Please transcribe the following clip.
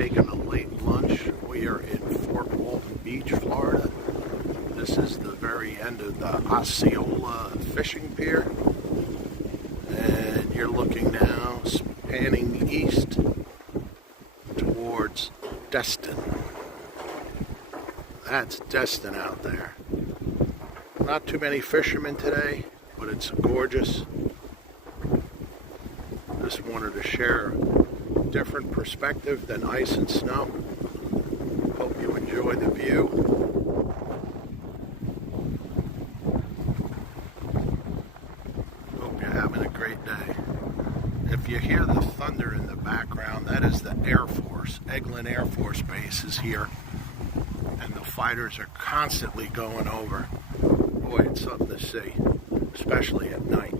taking a late lunch. We are in Fort Walton Beach, Florida. This is the very end of the Osceola fishing pier. And you're looking now, spanning east towards Destin. That's Destin out there. Not too many fishermen today, but it's gorgeous. Just wanted to share a different perspective than ice and snow. Hope you enjoy the view. Hope you're having a great day. If you hear the thunder in the background, that is the Air Force. Eglin Airforce Base is here. And the fighters are constantly going over. Boy, it's something to see, especially at night.